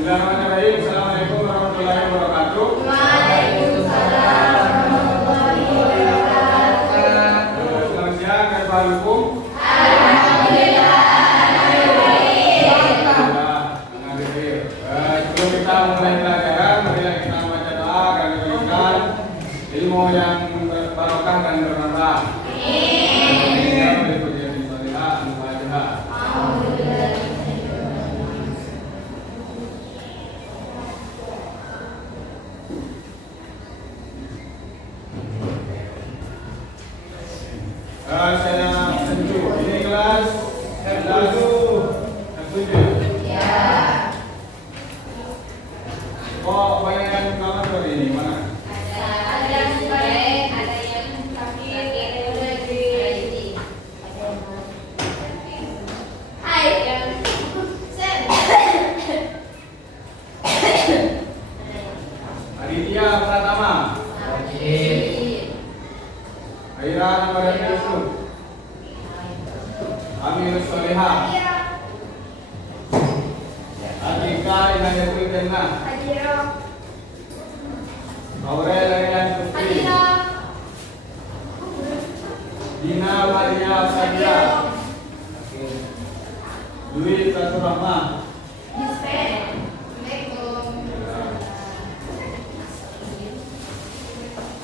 Bismillahirrahmanirrahim. Assalamualaikum warahmatullahi wabarakatuh. Waalaikumsalam warahmatullahi wabarakatuh. Selamat siang, Pak Hukum. Alhamdulillah. Sebelum kita mulai pelajaran, marilah kita membaca doa agar diberikan ilmu yang barokah dan bermanfaat. Saya Senju, ini kelas F7. Ya. Kok banyak yang kamu hari ini mana? Ada yang baik, ada yang sakit, ada yang lagi. Hai, yang sen. Aditya Pratama. Aira Namarati Yusuf. Amir Soleha. Atika Inayatul Jannah. Aurel Rian Putri. Dina Maria Sadia. Dwi Tasurahma.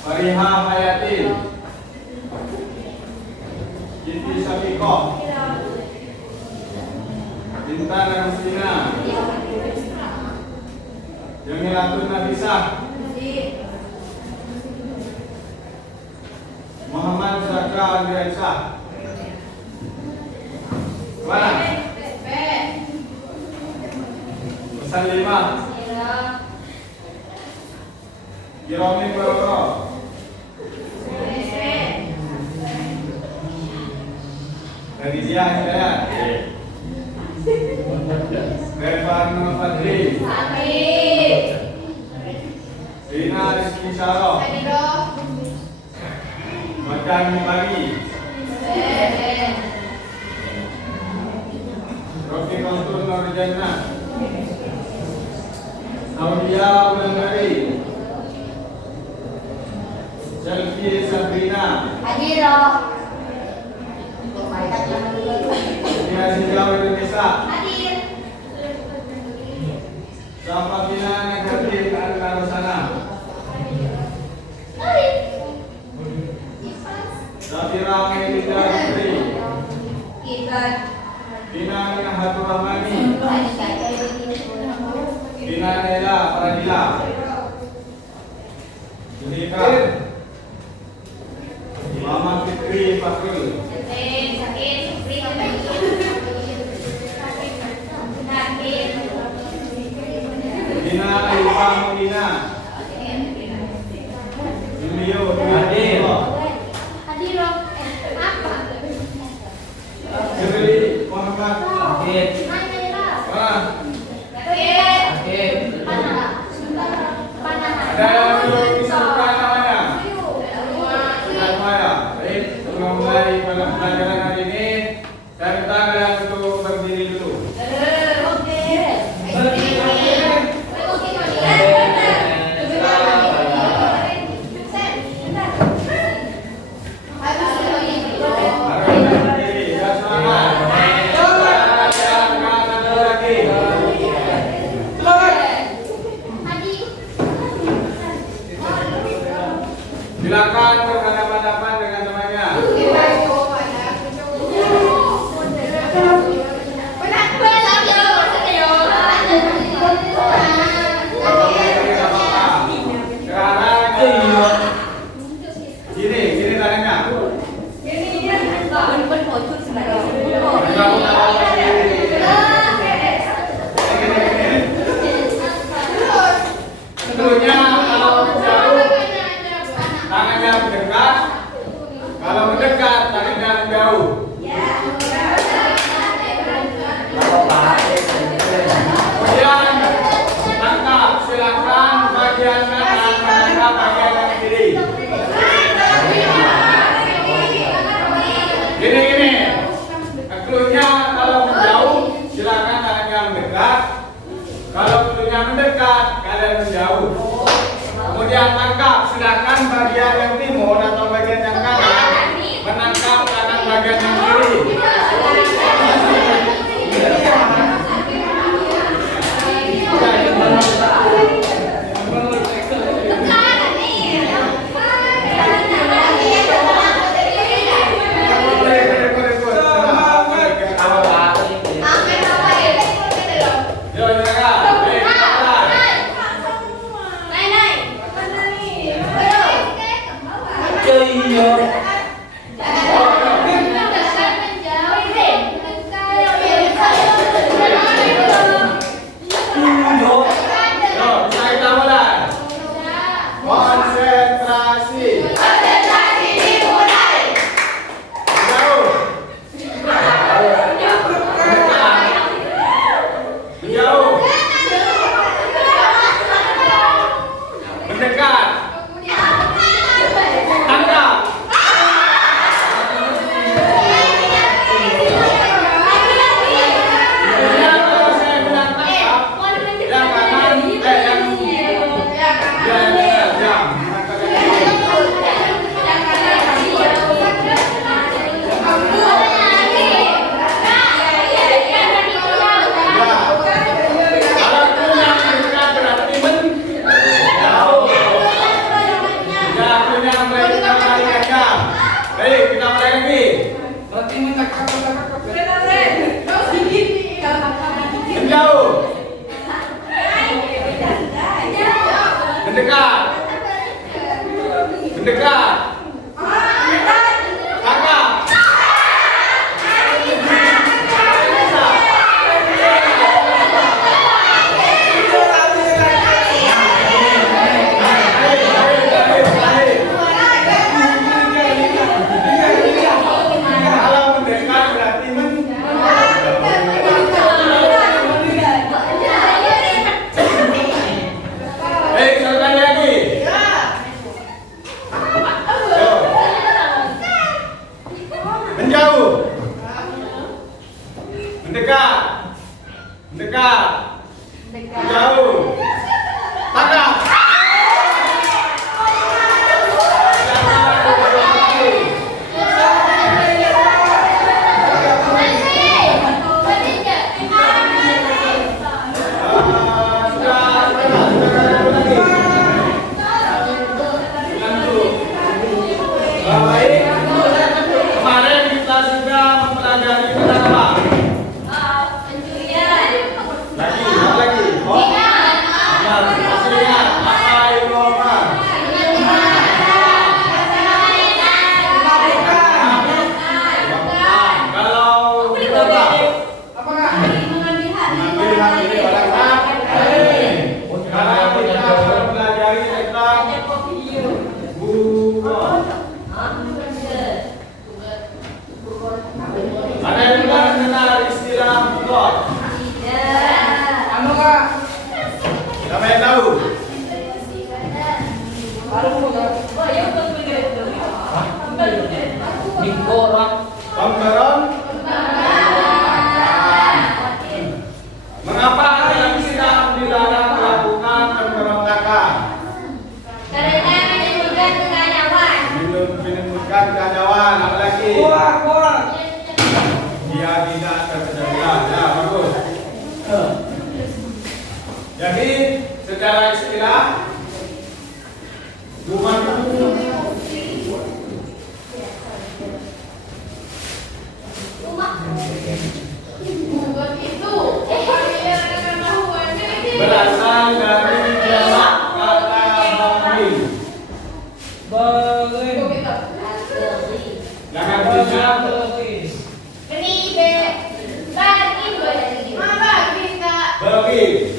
Fariha Hayati. Yiti Sapiko. Intan Agustina. Jamilatun Nafisah. Muhammad Zaka Andriansyah. Mana? Pesan 5. Jeromi Proro. Dari dia Hidayat. Berfan Fadli. Rina Rizky Syarah. Macan Mubari. Rofi Kontur Nurjana. Aulia Ulandari. Selfie Sabrina. Dia sejauh Indonesia. Safatina Negeri Karusana. Safira Melida Putri. Bina Nahatur Rahmani. Bina Nela Pradila. Junika. Mama Fitri Fakrul. Dina Ilham Mulina. Julio Hadir. Juli Muhammad Hadir. Ada yang belum disebutkan namanya? Namanya. Baik, sebelum mulai pelajaran hari ini, saya minta kalian untuk berdiri dulu. Silakan berhadapan-hadapan dengan temannya. Sini tangannya. Tentunya kalau jauh tangannya mendekat, kalau mendekat tangannya menjauh. Kemudian tangkap, silakan bagian kanan menangkap bagian kiri. Gini. Cluenya kalau menjauh silakan tangannya mendekat. Kalau cluenya kanan bagian yang timur atau bagian yang kanan menangkap kanan bagian yang kiri. Mengapa dalam Islam dilarang melakukan pemberontakan? Karena menimbulkan kekacauan. Menimbulkan kekacauan, apalagi dia tidak terpecah-belah. Ya, bagus. Jadi secara istilah bukan berasal dari jamak kata beli. Jangan dijawab. Bagi.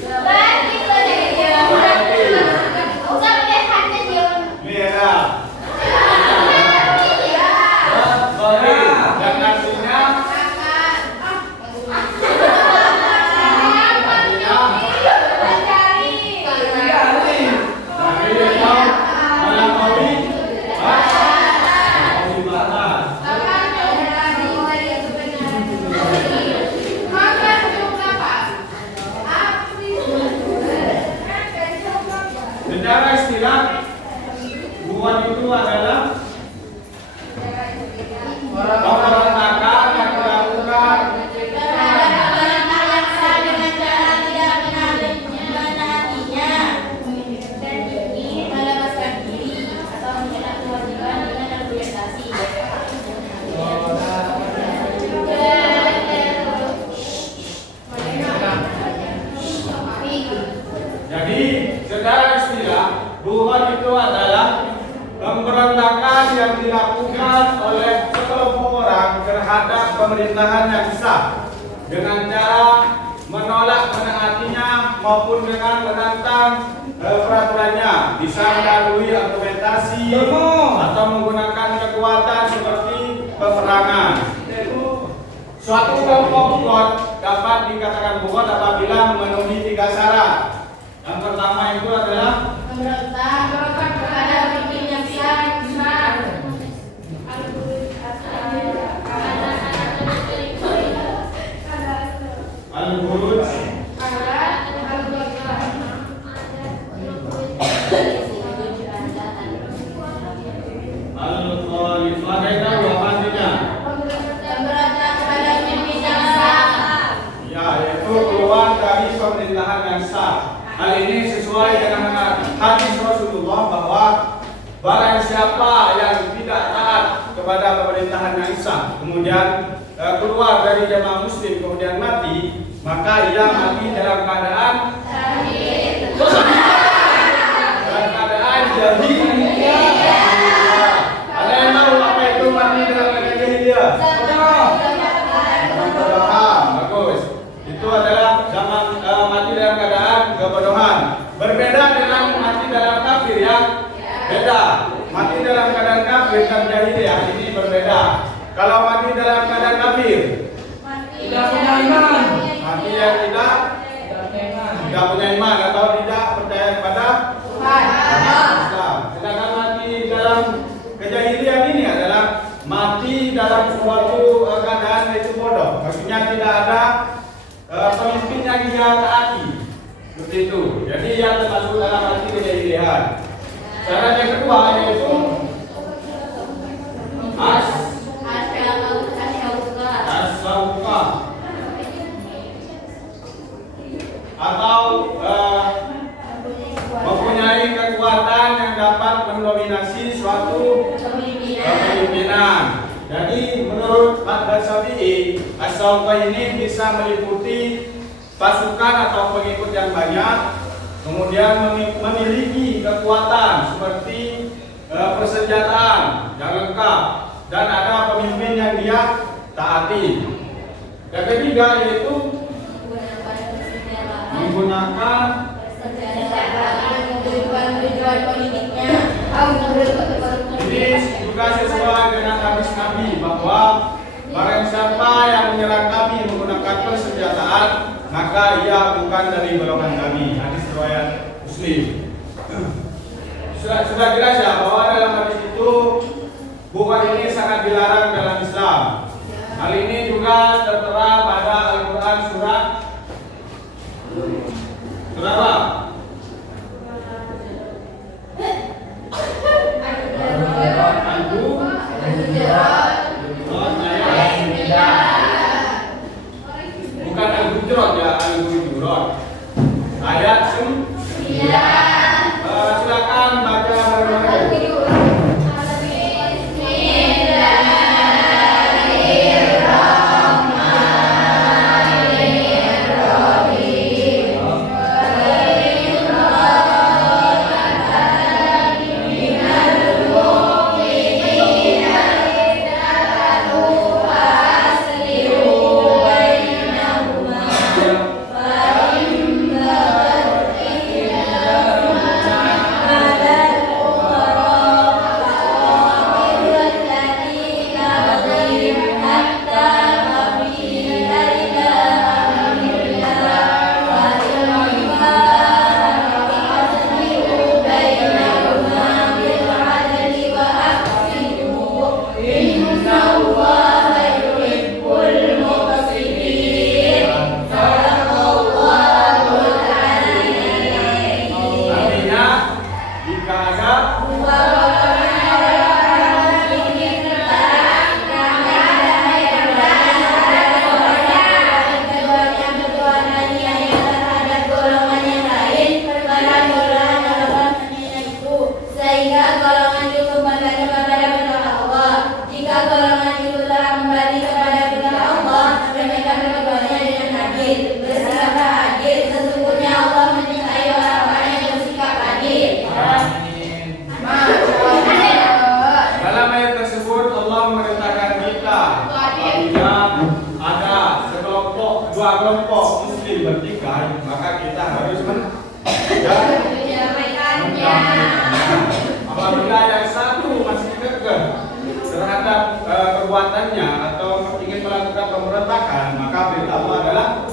adalah pemberontakan yang dilakukan Jadi, secara istilah, buhod itu adalah pemberontakan yang dilakukan oleh sekelompok orang terhadap pemerintahan yang sah dengan cara menolak menaatinya maupun dengan menentang peraturannya, bisa melalui argumentasi atau menggunakan kekuatan seperti peperangan. Suatu kelompok buhod dapat dikatakan buhod apabila memenuhi 3 syarat. Yang pertama itu adalah memberontak kepada pemimpin yang sah. Al-Buruj, Al-Khalifah, kita dua pastinya. Memberontak kepada pemimpin yang sah. Ya, yaitu keluar dari pemerintahan yang sah. Hal ini sesuai dengan hadis Rasulullah bahwa barang siapa yang tidak taat kepada pemerintahan yang sah, kemudian keluar dari jamaah muslim kemudian mati, maka ia mati dalam keadaan jahiliyah. Ada yang tahu apa itu mati dalam keadaan jahiliyah? Kebodohan. Bagus. Itu adalah zaman mati dalam keadaan kebodohan. Berbeda dengan mati dalam kafir ya. Beda. Mati dalam keadaan kafir dan jahiliyah ini berbeda. Kalau mati dalam keadaan kafir, Tidak punya iman. mati yang tidak punya iman atau tidak percaya kepada Islam. Sedangkan mati dalam kejahilian ini adalah mati dalam suatu keadaan yaitu bodoh. Maksudnya tidak ada pemimpin yang dia taati. Seperti itu. Jadi yang termasuk dalam mati kejahilian. Cara yang kedua yaitu as-sawqah atau mempunyai kekuatan yang dapat mendominasi suatu kepemimpinan. Jadi menurut Madzhab Syafi'i, as-sawqah ini bisa meliputi pasukan atau pengikut yang banyak, kemudian memiliki kekuatan seperti persenjataan yang lengkap dan ada pemimpin yang dia taati. Yang ketiga yaitu menggunakan tujuan politiknya. ini juga sesuai dengan hadis Nabi bahwa barang siapa yang menyerang kami menggunakan persenjataan maka ia bukan dari golongan kami. Hadis riwayat Muslim. Sudah jelas ya bahwa dalam hadis itu bukan ini sangat dilarang dalam Islam. Hal ini juga tertera pada Al-Quran surat apa? Bukan Al-Hujurat ya, Al-Hujurat. Ayat 9. Silakan baca bareng-bareng. Bismillahirrahmanirrahim. kelompok muslim bertikai, maka kita harus mendamaikannya. Apabila yang satu masih kekeh terhadap perbuatannya atau ingin melakukan pemberontakan, maka perintah Allah adalah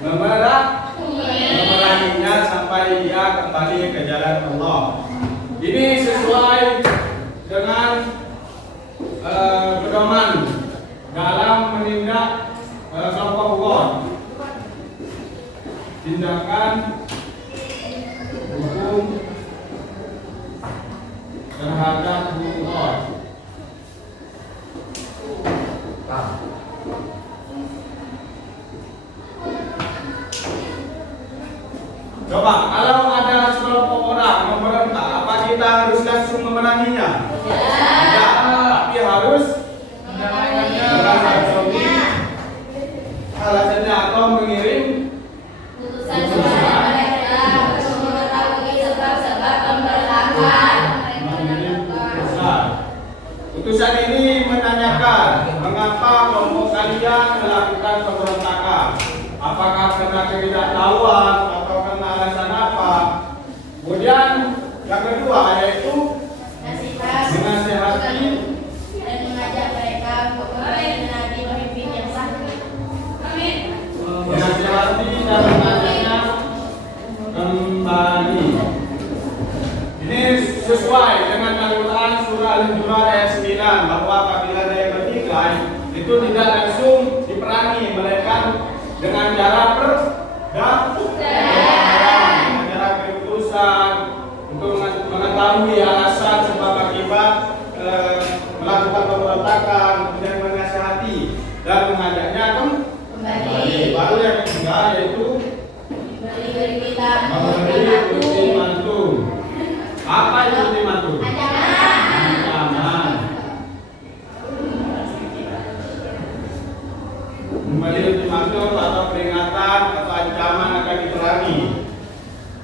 memeranginya sampai dia kembali ke jalan Allah. Ini sesuai dengan pedoman dalam menindak kelompok Bukhor, tindakan hukum terhadap Bukhor. Coba, kalau ada sekelompok orang memberontak, apa kita harus langsung memeranginya? Tidak, tapi harus mendamaikannya. Alasannya atau mengirim Putusan kepada mereka untuk mengetahui sebab-sebab pemberontakan. Putusan ini menanyakan mengapa kelompok kalian melakukan pemberontakan. Apakah karena ketidaktahuan atau karena alasan apa? Kemudian yang kedua yaitu menasihati dan mengajak mereka untuk menaati pemimpin yang sah. Amin. Menasihati dan mengajaknya kembali. Ini sesuai dengan Al-Quran surah Al-Hujurat ayat 9 bahwa apabila ada yang bertikai itu tidak langsung diperangi, melainkan dengan cara dengan cara keputusan untuk mengetahui alasan sebab akibat melakukan pemberontakan, kemudian menasihati dan mengajaknya kembali. Baru yang ketiga yaitu memberi ultimatum. Apa itu ultimatum? Ancaman. Memberi ultimatum atau peringatan atau ancaman akan diperangi.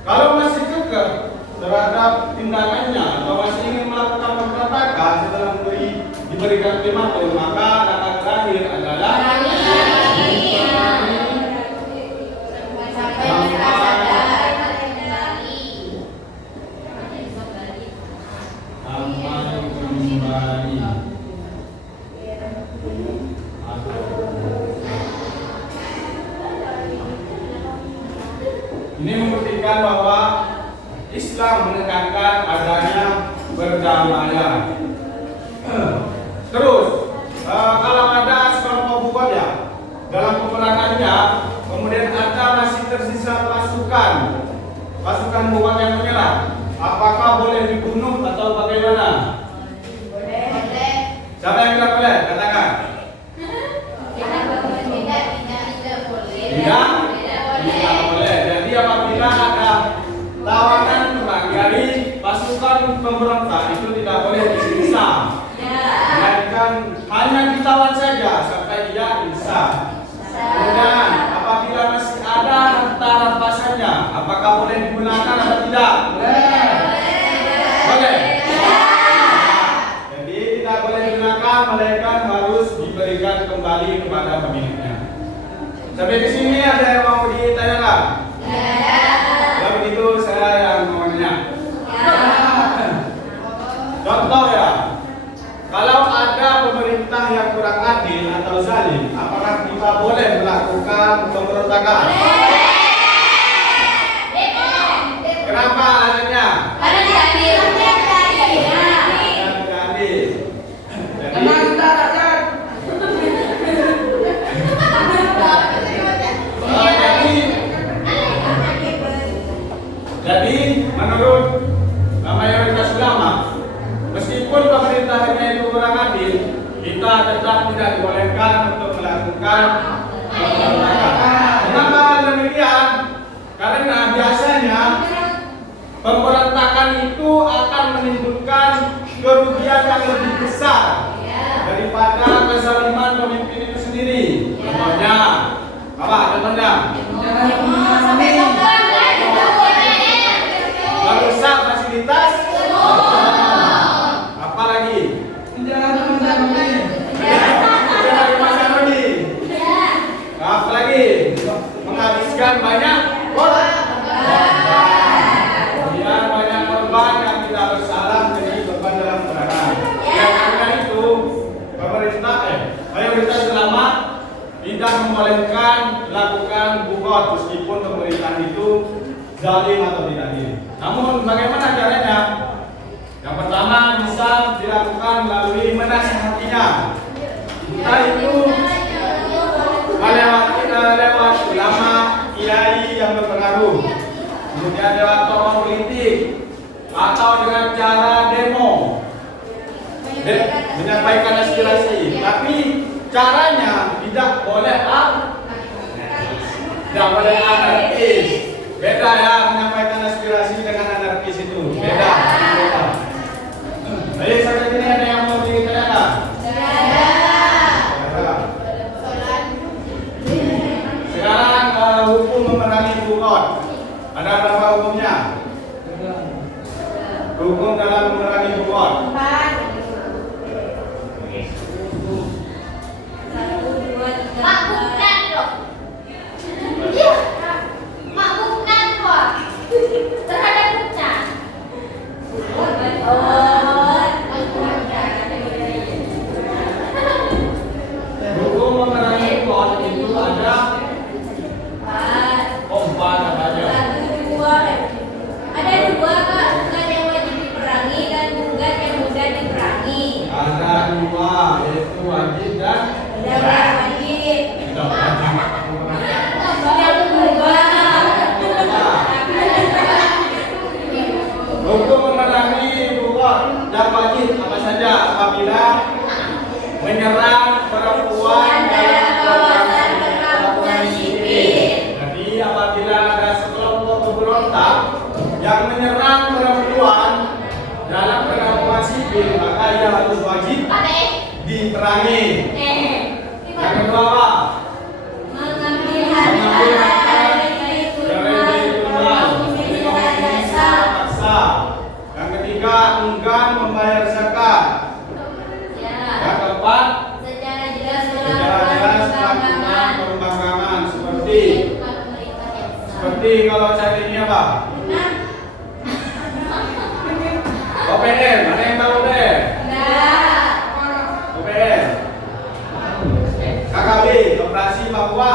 Kalau masih kekeh terhadap tindakannya atau masih ingin melakukan pemberontakan setelah diberikan ultimatum, maka langkah terakhir adalah ini membuktikan bahwa Islam menekankan adanya perdamaian. Terus, kalau ada sekelompok Bukhor ya, dalam peperangannya, kemudian ada masih tersisa pasukan Bukhor yang menyerang, apakah boleh dibunuh atau bagaimana? Boleh. Siapa yang bilang boleh? Katakan. Tidak boleh. Tidak boleh. Jadi apabila ada tawanan perang dari pasukan pemberontak itu tidak boleh disiksa. Melainkan hanya ditawan saja sampai dia insaf. Kemudian apabila masih ada harta rampasannya, apakah boleh digunakan atau tidak? Boleh. Jadi tidak boleh digunakan, melainkan harus diberikan kembali kepada pemiliknya. Sampai di sini ada yang mau ditanyakan? Kalau begitu saya yang mau nanya. Contoh ya, kalau ada pemerintah yang kurang adil atau zalim, apakah kita boleh melakukan pemberontakan? Kenapa alasannya? Karena tidak adil. Tidak adil. Jadi menurut mayoritas ulama, meskipun pemerintahannya itu kurang adil, kita tetap tidak dibolehkan untuk melakukan pemberontakan. Kenapa demikian? Karena biasanya pemberontakan itu akan menimbulkan kerugian yang lebih besar daripada kezaliman pemimpin itu sendiri. Contohnya, apa? Contohnya? Merusak fasilitas. Apa lagi? Tidak ada melainkan lakukan bugot meskipun pemerintahan itu zalim atau tidak adil. Namun bagaimana caranya? Yang pertama bisa dilakukan melalui menasihatinya. Entah itu lewat ulama, kiai yang berpengaruh, kemudian lewat tokoh politik, atau dengan cara demo, menyampaikan aspirasi. Tapi caranya tidak boleh anarkis. Beda ya, menyampaikan aspirasi dengan anarkis itu beda. Baik, sampai sini ada yang mau ditanyakan? Sekarang hukum memerangi bugot. Ada berapa hukumnya? Hukum dalam memerangi bugot. Mabukkan loh. Iya. Mabukkan kok. Terhadap hujan. Hukum memerangi bugot itu ada empat saja. Ada dua kak, bukan yang wajib diperangi dan bukan yang mudah diperangi. Ada dua, yaitu wajib dan Yang wajib. tidak wajib. Yang kedua. Hukum memerangi bugot yang wajib apa saja apabila menyerang perempuan dalam kawasan perkampungan sipil. Jadi apabila ada sekelompok pemberontak yang menyerang perempuan dalam perkampungan sipil, maka ia harus wajib diperangi. Yang kedua apa? Mengambil harta dari tunas jasa. Paksa. Yang ketiga, enggan membayar zakat. Yang keempat, Secara jelas secara jelas melakukan pembangkangan seperti kalau saya ini apa? OPM, mana yang tahu deh? OPM, KKB, Operasi Papua.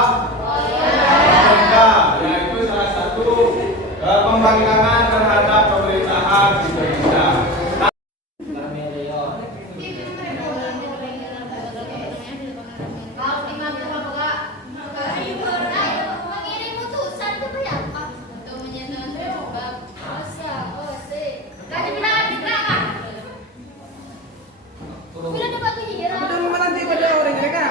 Yaitu salah satu pembangkangan terhadap pemerintahan Indonesia. Mengirim utusan ke siapa? Untuk menyatakan masa kan bilang kita kan? Bila dapat tujuh ya. Betul nanti pada orang mereka.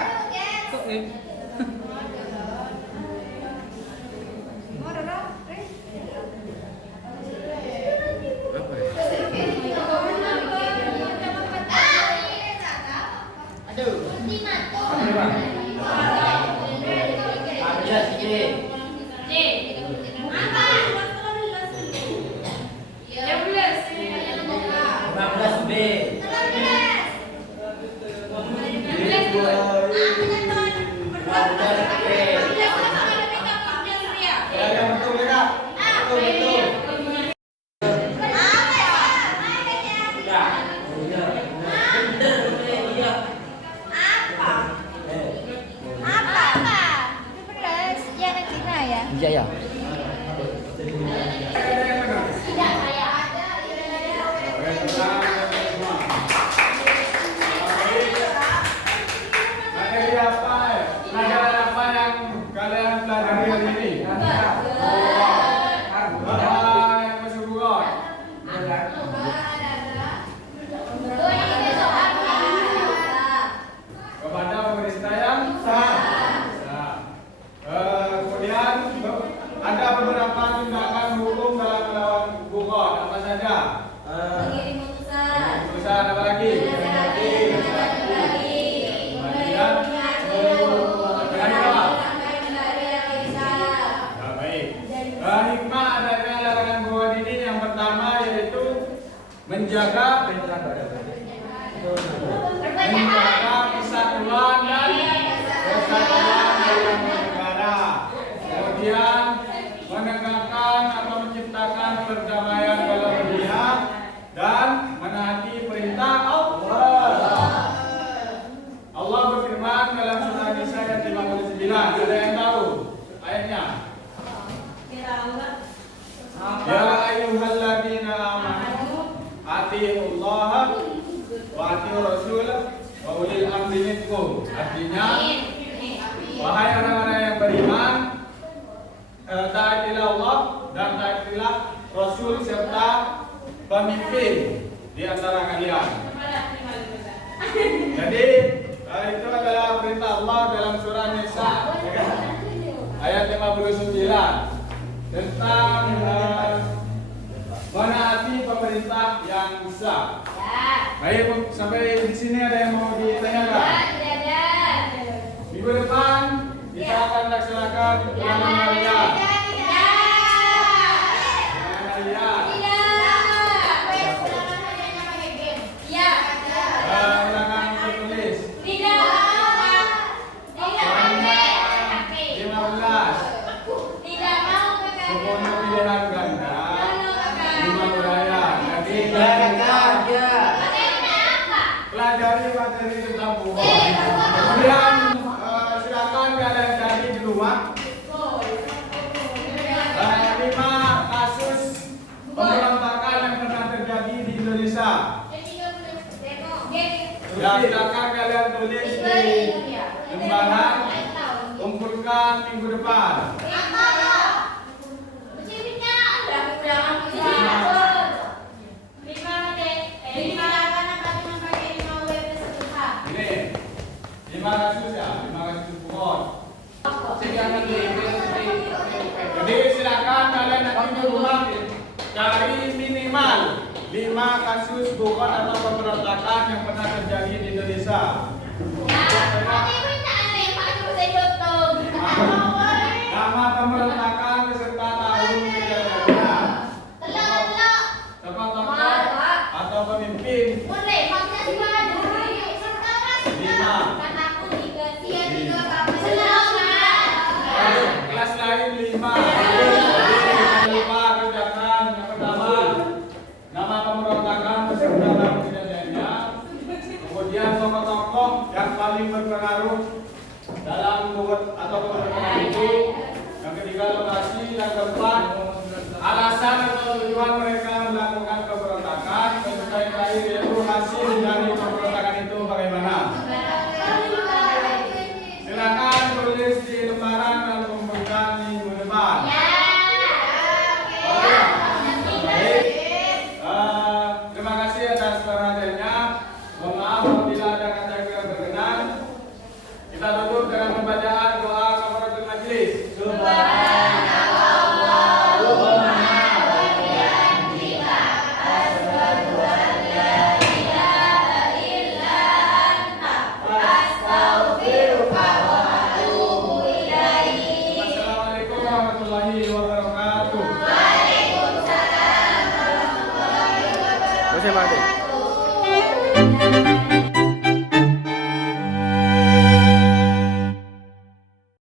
Yang betul ya, betul. Jaya. Pelajaran apa yang kalian pelajari hari ini? Yang masuk bugot. Kepada pemerintah yang sah. Kemudian ada beberapa tindakan hukum dalam melawan bugot. Apa saja? Mengirim utusan. Urusan apa lagi? Hikmah adanya larangan bugot ini yang pertama yaitu menjaga persatuan dan kesatuan dalam negara. Kemudian menegakkan atau menciptakan perdamaian dalam dunia dan menaati perintah Allah. Allah berfirman dalam surah Nisa ayat 59. atiullah wa atiur rasul wa ulil amri minkum. Artinya, wahai orang-orang yang beriman, taatilah Allah dan taatilah Rasul serta pemimpin di antara kalian. Jadi itu adalah perintah Allah dalam surah Nisa ayat 59 tentang menaati pemerintah yang sah. Baik, sampai di sini ada yang mau ditanyakan? Minggu depan kita akan laksanakan ulangan harian. Ulangan tertulis. 15. Semuanya pilihan ganda. 5 uraian. Nanti pelajari materi tentang pohon. Kemudian silakan kalian cari di rumah 5 kasus pemberontakan yang pernah terjadi di Indonesia. Ya, silakan kalian tulis di lembaran, kumpulkan minggu depan. Ini 5 kasus ya, 5 kasus pohon. Jadi silakan kalian nanti di rumah cari minimal 5 kasus bukan atau pemberontakan yang pernah terjadi di Indonesia. Nama pemberontakan beserta tahun kejadiannya, tokoh-tokoh atau pemimpin. 5. Kelas lain 5. Jangan lupa kerjakan yang pertama nama pemberontakan beserta tahun kejadiannya. Kemudian tokoh-tokoh yang paling berpengaruh dalam membuat atau pemberontakan itu. Yang ketiga lokasi, yang keempat alasan atau tujuan mereka melakukan pemberontakan. Dan yang terakhir yaitu hasil dari pemberontakan itu bagaimana. Silakan tulis di lembaran dan kumpulkan minggu depan. Baik. Terima kasih atas perhatiannya. Mohon maaf apabila ada kata yang kurang berkenan. Kita tutup dengan pembacaan doa kafaratul majelis. Assalamualaikum warahmatullahi wabarakatuh. Masih mati.